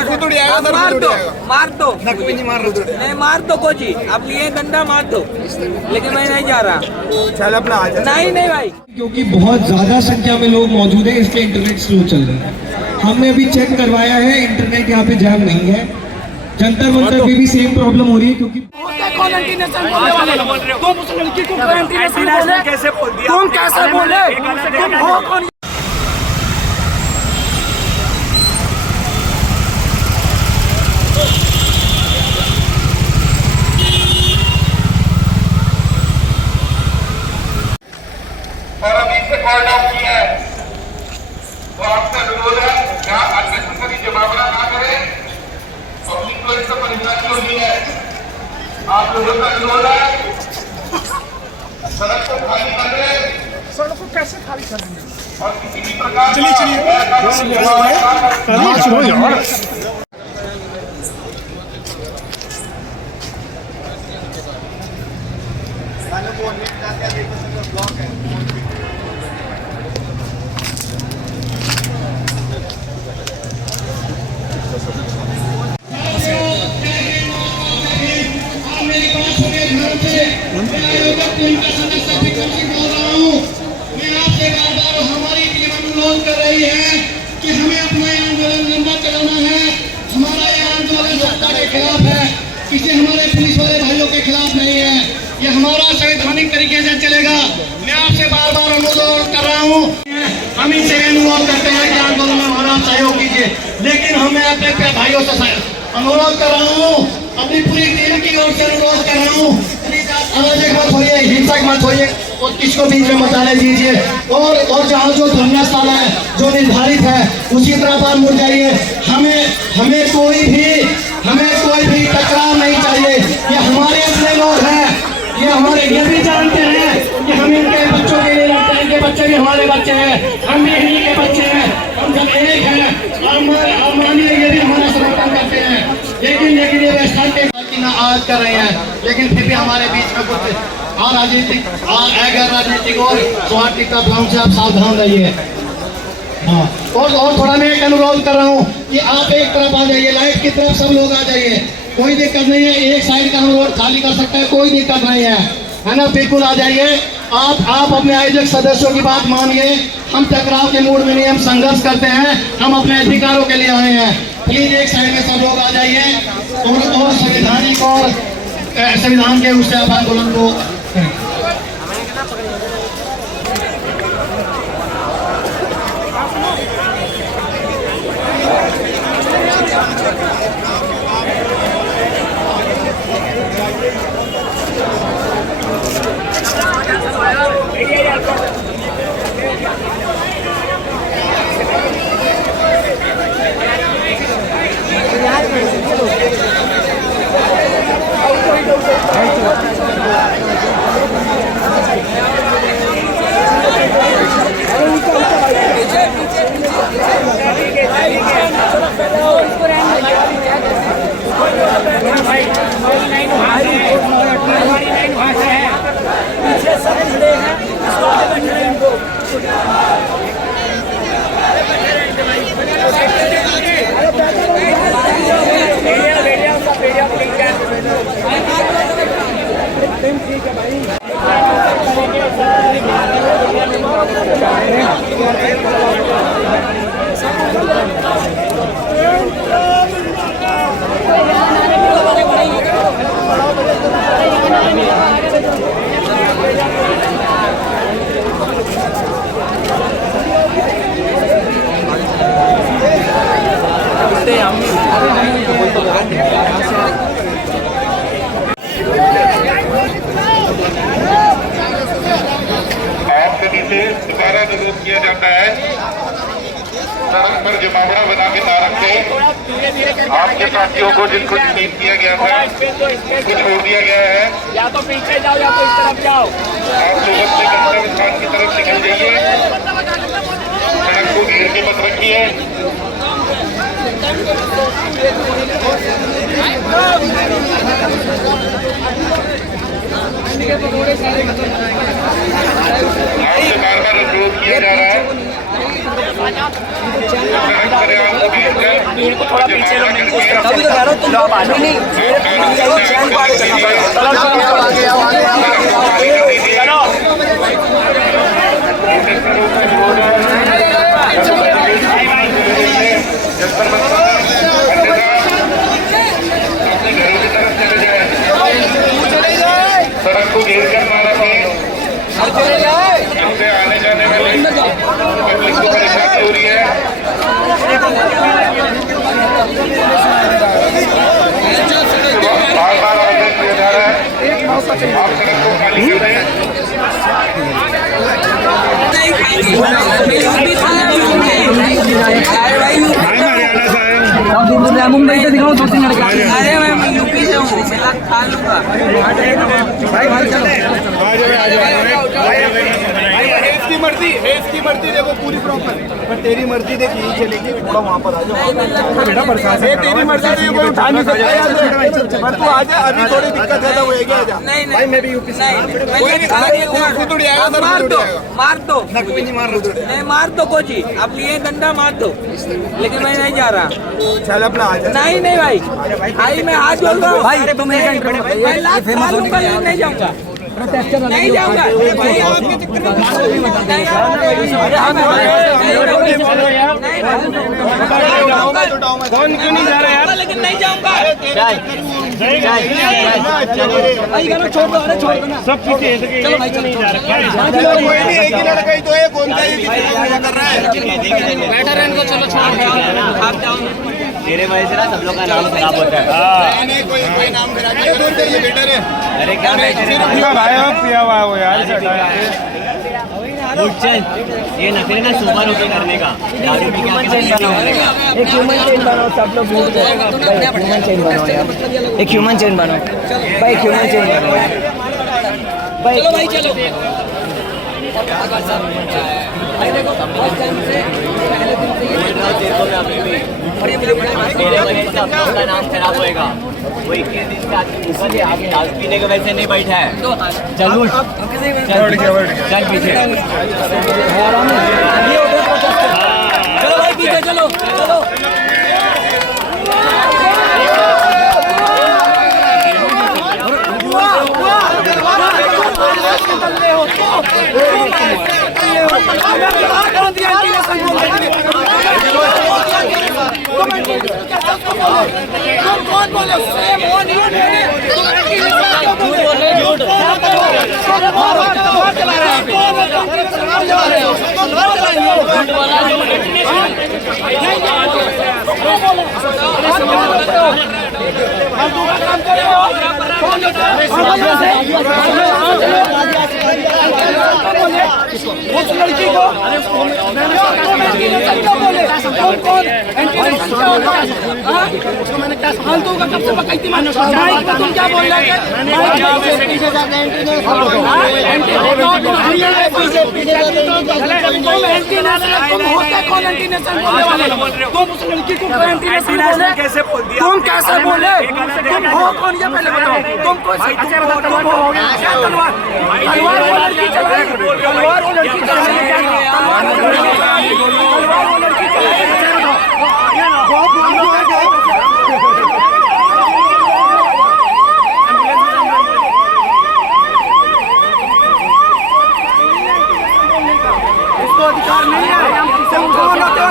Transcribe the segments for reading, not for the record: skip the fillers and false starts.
मार दो नहीं मार दो कोची अब लिए डंडा मार दो लेकिन मैं नहीं जा रहा। चल अपना आ जा। नहीं भाई क्योंकि बहुत ज्यादा संख्या में लोग मौजूद हैं इसलिए इंटरनेट स्लो चल रहा है। हमने अभी चेक करवाया है इंटरनेट यहाँ पे जैम नहीं है। जंतर मंतर पे भी सेम प्रॉब्लम हो रही है क्योंकि तुम कैसे बोले और अभी से कॉल डाउन किया है तो आपसे अनुरोध है यहाँ अननेसेसरी जमावड़ा ना करें। पब्लिक को इससे परेशानी हो रही है। आप लोगों का अनुरोध है सड़क को खाली कर दें। सड़क को कैसे खाली करेंगे और किसी भी प्रकार ब्लॉक है। हमारी टीम अनुरोध कर रही है कि हमें अपना आंदोलन लंबा चलाना है। हमारा ये आंदोलन सत्ता के खिलाफ है, किसी हमारे पुलिस वाले भाइयों के खिलाफ नहीं है। ये हमारा संवैधानिक तरीके से चलेगा। मैं आपसे बार बार अनुरोध कर रहा हूँ, हम इनसे अनुरोध करते हैं कि आंदोलन में हमारा सहयोग कीजिए। लेकिन हमें अपने भाइयों से अनुरोध कर रहा हूँ, अपनी पूरी टीम की ओर से अनुरोध कर रहा हूँ, अराजक मत होइए, हिंसक मत होइए और किसको बीच में मत आने दीजिए। और जहाँ जो धरना स्थल है जो निर्धारित है उसी तरफ आप मुड़ जाइए। हमें कोई भी टकराव नहीं चाहिए। ये हमारे अपने लोग हैं, ये भी जानते हैं कि हम इनके बच्चों के लिए लड़ते हैं। इनके बच्चे भी हमारे बच्चे हैं, हम भी इन्हीं के बच्चे हैं, हम सब एक हैं। और मानिए ये भी हमारा समर्थन करते हैं। लेकिन ये व्यवस्था के आज कर रहे हैं, लेकिन फिर भी हमारे बीच में कुछ अगर राजनीतिक और स्वार्थिक भाव से आप सावधान रहिए। हाँ, और थोड़ा मैं एक अनुरोध कर रहा हूँ कि आप एक तरफ आ जाइए, लाइट की तरफ सब लोग आ जाइए, कोई दिक्कत नहीं है। एक साइड का हम रोड खाली कर सकते हैं, कोई दिक्कत नहीं है ना। बिल्कुल आ जाइए। आप अपने आयोजक सदस्यों की बात मानिए। हम टकराव के मूड में नहीं, हम संघर्ष करते हैं, हम अपने अधिकारों के लिए आए हैं। प्लीज एक साइड में सब लोग आ जाइए और संवैधानिक और संविधान के उससे आप आंदोलन को करें। दोबारा अनुरोध किया जाता है सड़क पर जमावड़ा बना के ना रखें। आपके साथियों को जिनको डिलीट किया गया था उनको छोड़ दिया गया है, या तो पीछे जाओ या तो इस तरफ जाओ। आप लोग अपने गंतव्य स्थान की तरफ निकल जाइए। सड़क को घेर के मत रखिए। आपसे बार बार अनुरोध किया जा रहा है भीड़ को थोड़ा पीछे लो, नहीं उस तरफ से लो, आप आ जाओ। सड़क को घेर कर मारा आने जाने में पब्लिक को परेशानी हो रही है। बार बार आवेदन किया जा रहा है, आप सड़क को खाली कर दें। मुंबई से दिखाऊं 2-3 लड़के। अरे मैं यूपी से हूँ, मैं खा लूंगा। इसकी मर्जी देखो पूरी प्रॉपर, पर तेरी मर्जी देख यही चलेगी, थोड़ा वहाँ पर आ जाओ बेटा। बरसात है, तेरी मर्जी तो कोई उठा नहीं सकता, पर तू आ जा। अभी थोड़ी दिक्कत ज्यादा होएगी, आ जा। नहीं भाई मैं भी यूपी से। मार दो, नहीं मार दो कोची, अब लिए डंडा मार दो, लेकिन मैं नहीं जा रहा। चल अपना आ जा। नहीं नहीं भाई मैं हाथ जोड़ रहा हूँ भाई, तुम नहीं जाऊंगा, नहीं जाऊंगा कौन क्यों नहीं जा रहा यार, लेकिन नहीं जाऊंगा। सब पीछे चलो भाई, चलो कोई नहीं, एक ही लड़का ही तो है, कौन सा कर रहा है। बैठा इनको, चलो आप जाओ। तेरे वजह से ना सब लोग का नाम खराब होता है। नहीं कोई नाम खराब नहीं, कौन सा ये बेटर है। अरे क्या पिया हुआ है वो यार, चल ये नखरे ना सुबह रोके करने का, दारू पी के आके करने का। एक ह्यूमन चेन बनाओ, सब लोग मिल के ह्यूमन चेन बनाओ यार, एक ह्यूमन चेन बनाओ भाई, ह्यूमन चेन बनाओ भाई। चलो भाई चलो। मेरे वजह से सब लोग का नाम खराब होएगा। वो 21 दिन से आदमी आगे दारू पीने के वजह से नहीं बैठा है। चल उठ, चल पीछे। चलो भाई पीछे चलो चलो। उस लड़की को फालतू का कब से पकड़ती मानो, तुम क्या बोल रहे कैसे बोल दिया, तुम कैसे बोले, तुम हो कौन ये पहले बताओ। तुम कोई तलवार वो लड़की चलाई, तलवार वो लड़की चलाई, तलवार वो लड़की इसको अधिकार नहीं है। तुम कौन होते हो,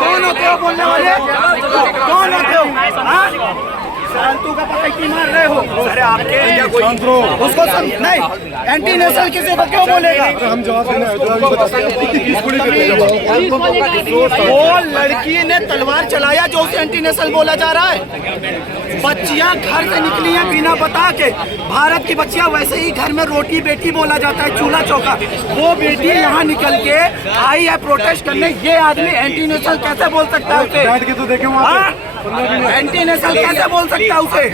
कौन होते हो बोलने वाले, कौन होते हो? फालतू का पकड़ मार रहे हो। अरे आपके उसको नहीं, एंटी नेशनल किसी को क्यों बोलेगा? हम जवाब वो लड़की ने तलवार चलाया जो उसे एंटी नेशनल बोला जा रहा है। बच्चियां घर से निकली हैं बिना बता के। भारत की बच्चियां वैसे ही घर में रोटी बेटी बोला जाता है, चूल्हा चौका। वो बेटी यहाँ निकल के आई है प्रोटेस्ट करने, ये आदमी एंटी नेशनल कैसे बोल सकता है उसे? तो देखे एंटी नेशनल कैसे बोल सकता है उसे?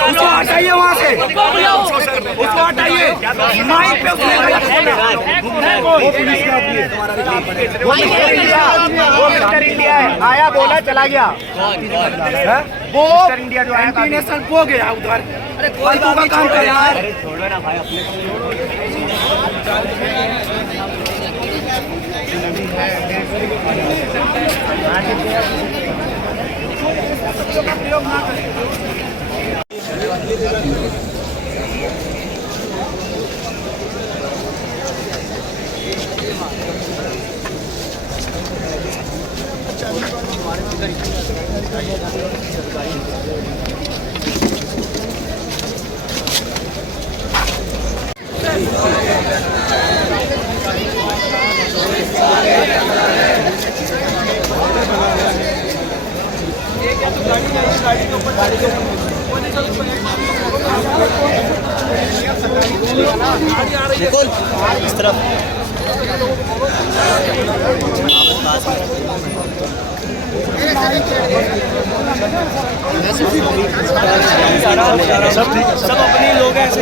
उसको हटाइए वहाँ से, उसको हटाइए। माइक पे उसने इंडिया है, आया बोला चला गया। वो एंटी नेशनल हो गया उधर। फालतू का काम कर यार। इस तरफ सब अपने लोग हैं ऐसे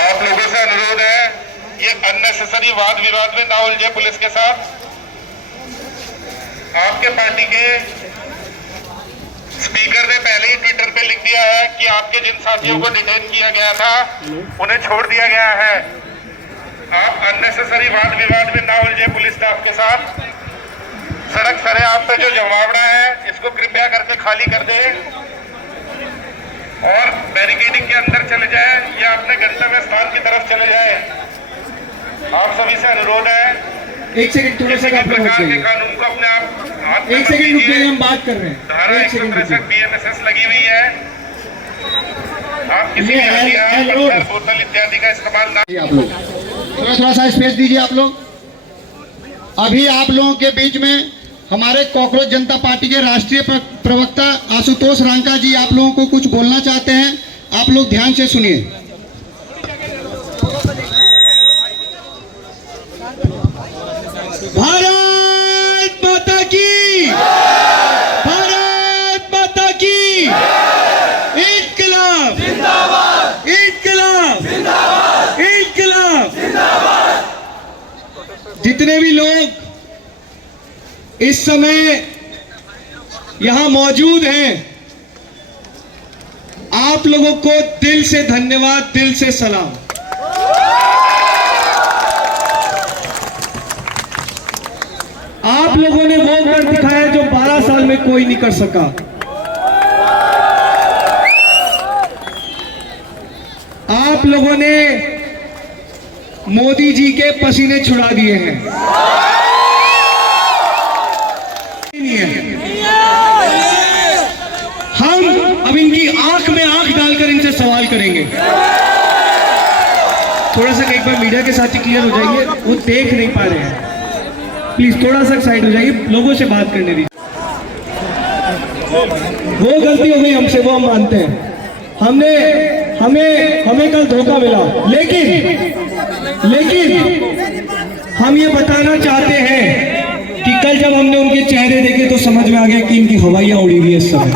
आप लोगों से अनुरोध है ये अननेसेसरी वाद विवाद में ना उलझे पुलिस के साथ। आपके पार्टी के स्पीकर ने पहले ही ट्विटर पे लिख दिया है कि आपके जिन साथियों को डिटेन किया गया था उन्हें छोड़ दिया गया है। आप अननेसेसरी वाद विवाद में ना उलझे पुलिस स्टाफ के साथ। सड़क सरे आप पे जो जमावड़ा है इसको कृपया करके खाली कर दे और बैरिकेडिंग के अंदर चले जाए या अपने गंतव्य स्थान की तरफ चले जाए। आप सभी से अनुरोध है, एक सेकंड थोड़ा सा किसी भी प्रकार के कानून को अपने आप हाथ में एक सेकंड रुक जाइए, हम बात कर रहे हैं। धारा 163 BNSS लगी हुई है। आप किसी भी हथियार, पत्थर, बोतल इत्यादि का इस्तेमाल ना। आप लोग थोड़ा सा स्पेस दीजिए। आप लोग अभी आप लोगों के बीच में हमारे कॉकरोच जनता पार्टी के राष्ट्रीय प्रवक्ता आशुतोष रांका जी आप लोगों को कुछ बोलना चाहते हैं। आप लोग ध्यान से सुनिए। भारत माता की, भारत माता की, इनकलाब जिंदाबाद, इनकलाब जिंदाबाद, इनकलाब जिंदाबाद। जितने भी लोग इस समय यहां मौजूद हैं, आप लोगों को दिल से धन्यवाद, दिल से सलाम। आप लोगों ने वो कर दिखाया जो 12 साल में कोई नहीं कर सका। आप लोगों ने मोदी जी के पसीने छुड़ा दिए हैं। हम अब इनकी आंख में आंख डालकर इनसे सवाल करेंगे। थोड़ा सा एक बार मीडिया के साथ ही क्लियर हो जाइए, वो देख नहीं पा रहे हैं। प्लीज थोड़ा सा साइड हो जाइए, लोगों से बात करने दीजिए। वो गलती हो गई हमसे, वो हम मानते हैं। हमें कल धोखा मिला, लेकिन हम ये बताना चाहते हैं कि कल जब हमने उनके चेहरे देखे तो समझ में आ गया कि इनकी हवाइयां उड़ी हुई है इस समय।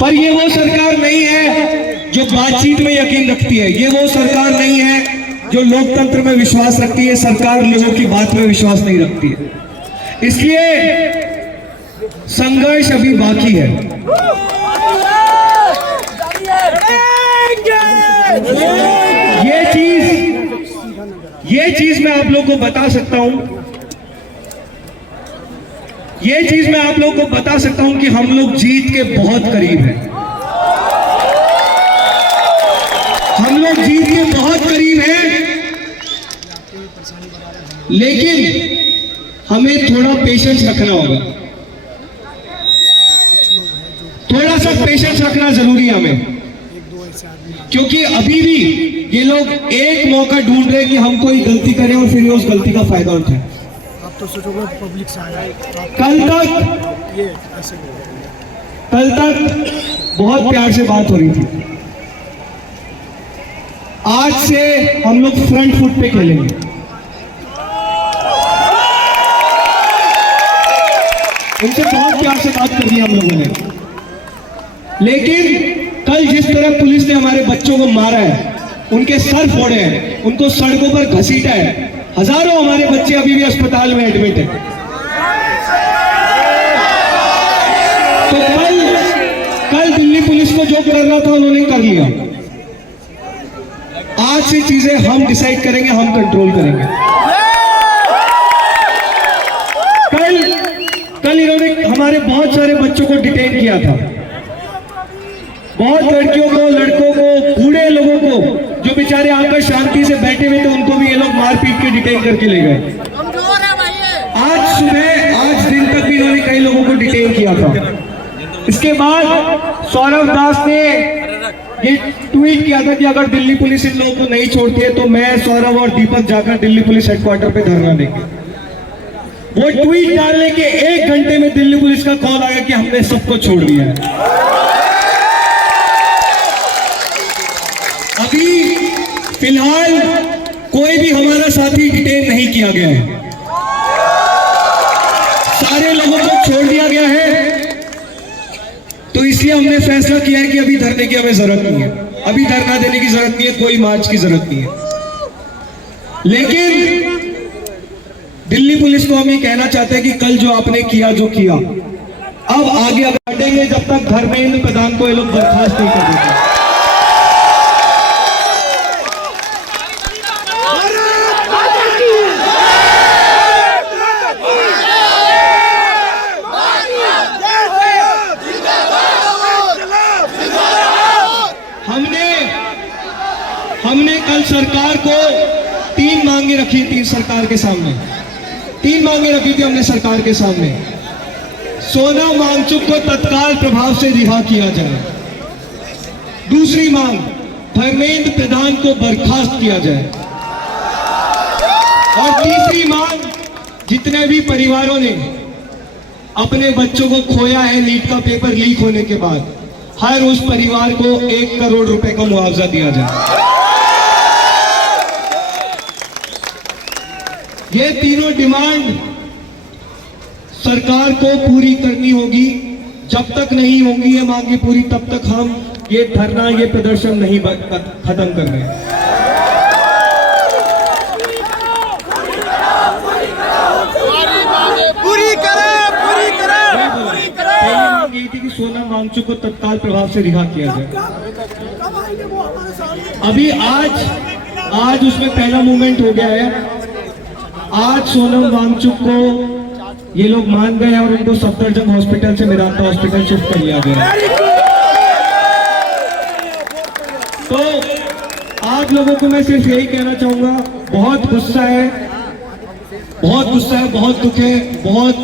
पर ये वो सरकार नहीं है जो बातचीत में यकीन रखती है। ये वो सरकार नहीं है जो लोकतंत्र में विश्वास रखती है। सरकार लोगों की बात में विश्वास नहीं रखती है। इसलिए संघर्ष अभी बाकी है। ये चीज मैं आप लोगों को बता सकता हूं। ये चीज मैं आप लोगों को बता सकता हूं कि हम लोग जीत के बहुत करीब हैं। हम लोग जीत के बहुत करीब हैं, लेकिन हमें थोड़ा पेशेंस रखना होगा। थोड़ा सा पेशेंस रखना जरूरी है हमें, क्योंकि अभी भी ये लोग एक मौका ढूंढ रहे हैं कि हम कोई गलती करें और फिर उस गलती का फायदा उठाएं। आप तो सोचोगे पब्लिक से आया है। कल तक बहुत प्यार से बात हो रही थी। आज से हम लोग फ्रंट फुट पे खेलेंगे। उनसे बहुत प्यार से बात कर दी हम लोगों ने, लेकिन कल जिस तरह पुलिस ने हमारे बच्चों को मारा है, उनके सर फोड़े हैं, उनको सड़कों पर घसीटा है, हजारों हमारे बच्चे अभी भी अस्पताल में एडमिट हैं। तो कल दिल्ली पुलिस को जो करना था उन्होंने कर लिया। आज से चीजें हम डिसाइड करेंगे, हम कंट्रोल करेंगे। कल इन्होंने हमारे बहुत सारे बच्चों को डिटेन किया था, बहुत लड़कियों को, लड़कों को, बूढ़े लोगों को जो बेचारे आकर शांति से बैठे हुए थे, उनको भी ये लोग मार पीट के डिटेन करके ले गए। आज सुबह, आज दिन तक भी इन्होंने कई लोगों को डिटेन किया था। इसके बाद सौरभ दास ने ये ट्वीट किया था कि अगर दिल्ली पुलिस इन लोगों को नहीं छोड़ती है तो मैं, सौरभ और दीपक जाकर दिल्ली पुलिस हेडक्वार्टर पे धरना देंगे। वो ट्वीट डालने के 1 घंटे में दिल्ली पुलिस का कॉल आया कि हमने सबको छोड़ दिया है। अभी फिलहाल कोई भी हमारा साथी डिटेन नहीं किया गया है, सारे लोगों को छोड़ दिया गया है। तो इसलिए हमने फैसला किया है कि अभी धरने की हमें जरूरत नहीं है, अभी धरना देने की जरूरत नहीं है, कोई मार्च की जरूरत नहीं है। लेकिन दिल्ली पुलिस को हम ये कहना चाहते हैं कि कल जो आपने किया, जो किया, अब आगे बढ़ेंगे जब तक धर्मेंद्र प्रधान को ये लोग बर्खास्त नहीं कर देते। हमने कल सरकार को 3 मांगे रखी थी, सरकार के सामने 3 मांगे रखी थी हमने सरकार के सामने। सोनम वांगचुक को तत्काल प्रभाव से रिहा किया जाए। दूसरी मांग, धर्मेंद्र प्रधान को बर्खास्त किया जाए। और तीसरी मांग, जितने भी परिवारों ने अपने बच्चों को खोया है नीट का पेपर लीक होने के बाद, हर उस परिवार को 1 करोड़ रुपए का मुआवजा दिया जाए। ये तीनों डिमांड सरकार को पूरी करनी होगी। जब तक नहीं होंगी ये मांगे पूरी, तब तक हम ये धरना, ये प्रदर्शन नहीं खत्म कर रहे हैं। पूरी करें, पूरी करें, पूरी करें। पहली मांग यही थी कि सोनम वांगचुक को तत्काल प्रभाव से रिहा किया जाए। अभी आज उसमें पहला मूवमेंट हो गया है। आज सोनम वांगचुक को ये लोग मान गए और उनको सफदरजंग हॉस्पिटल से मेदांता हॉस्पिटल शिफ्ट कर लिया गया। तो आप लोगों को मैं सिर्फ यही कहना चाहूंगा, बहुत गुस्सा है, बहुत गुस्सा है, बहुत दुख है, बहुत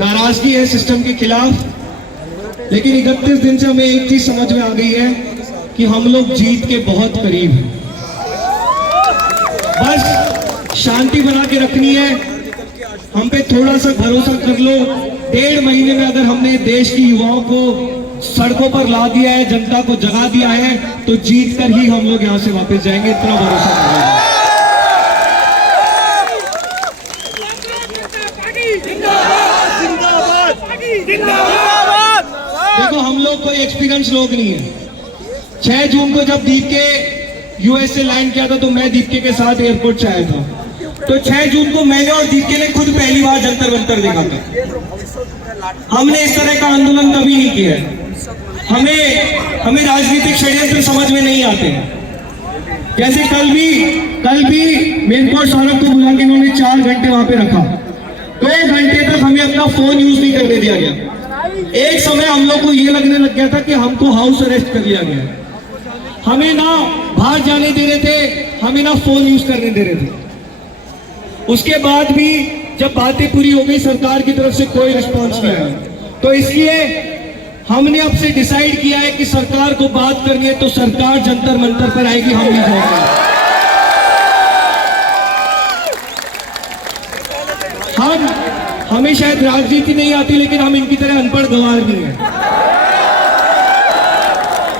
नाराजगी है सिस्टम के खिलाफ। लेकिन 31 दिन से हमें एक चीज समझ में आ गई है कि हम लोग जीत के बहुत करीब हैं। बस शांति बना के रखनी है, हम पे थोड़ा सा भरोसा कर लो। 1.5 महीने में अगर हमने देश की युवाओं को सड़कों पर ला दिया है, जनता को जगा दिया है, तो जीत कर ही हम लोग यहाँ से वापस जाएंगे, इतना भरोसा करेंगे। देखो, हम लोग कोई एक्सपीरियंस लोग नहीं है। 6 जून को जब दीपके यूएस से लैंड किया था तो मैं दीपके के साथ एयरपोर्ट से आया था। तो 6 जून को मैंने और दीपके ने खुद पहली बार जंतर मंतर देखा था। हमने इस तरह का आंदोलन कभी नहीं किया है। हमें राजनीतिक षड्यंत्र समझ में नहीं आते हैं। जैसे कल भी मेन कोर्ट सौरभ को बुला के उन्होंने 4 घंटे वहां पे रखा। 2 घंटे तक हमें अपना फोन यूज नहीं करने दिया गया। एक समय हम लोग को ये लगने लग गया था कि हमको हाउस अरेस्ट कर लिया गया। हमें ना बाहर जाने दे रहे थे, हमें ना फोन यूज करने दे रहे थे। उसके बाद भी जब बातें पूरी हो गई, सरकार की तरफ से कोई रिस्पॉन्स नहीं आया। तो इसलिए हमने अब से डिसाइड किया है कि सरकार को बात करनी है तो सरकार जंतर मंतर पर आएगी, हम नहीं जाएंगे। हमें शायद राजनीति नहीं आती, लेकिन हम इनकी तरह अनपढ़ गंवार नहीं है।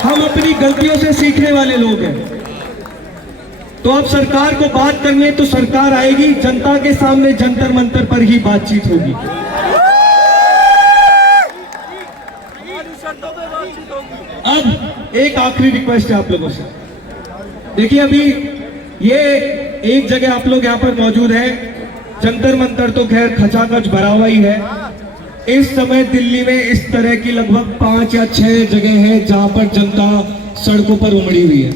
हम अपनी गलतियों से सीखने वाले लोग हैं। तो अब सरकार को बात करनी है तो सरकार आएगी, जनता के सामने जंतर मंतर पर ही बातचीत होगी। अब एक आखिरी रिक्वेस्ट है आप लोगों से। देखिए अभी ये एक जगह आप लोग यहाँ पर मौजूद हैं, जंतर मंतर तो खैर खचाखच भरा हुआ ही है। इस समय दिल्ली में इस तरह की लगभग 5 या 6 जगह है जहां पर जनता सड़कों पर उमड़ी हुई है।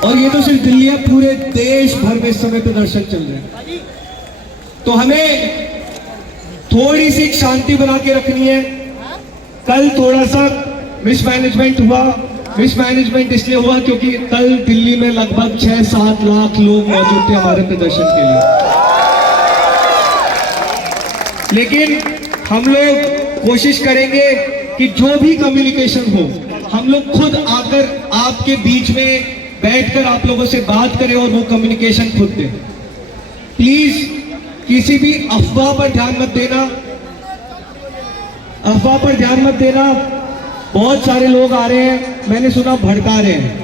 और ये तो सिर्फ दिल्ली है, पूरे देश भर में इस समय प्रदर्शन चल रहे हैं। तो हमें थोड़ी सी शांति बना के रखनी है। कल थोड़ा सा मिसमैनेजमेंट हुआ। मिसमैनेजमेंट इसलिए हुआ क्योंकि कल दिल्ली में लगभग 6-7 लाख लोग मौजूद थे हमारे प्रदर्शन के लिए। लेकिन हम लोग कोशिश करेंगे कि जो भी कम्युनिकेशन हो, हम लोग खुद आकर आपके बीच में बैठकर आप लोगों से बात करें और वो कम्युनिकेशन खुद दें। प्लीज किसी भी अफवाह पर ध्यान मत देना। अफवाह पर ध्यान मत देना। बहुत सारे लोग आ रहे हैं, मैंने सुना भड़का रहे हैं।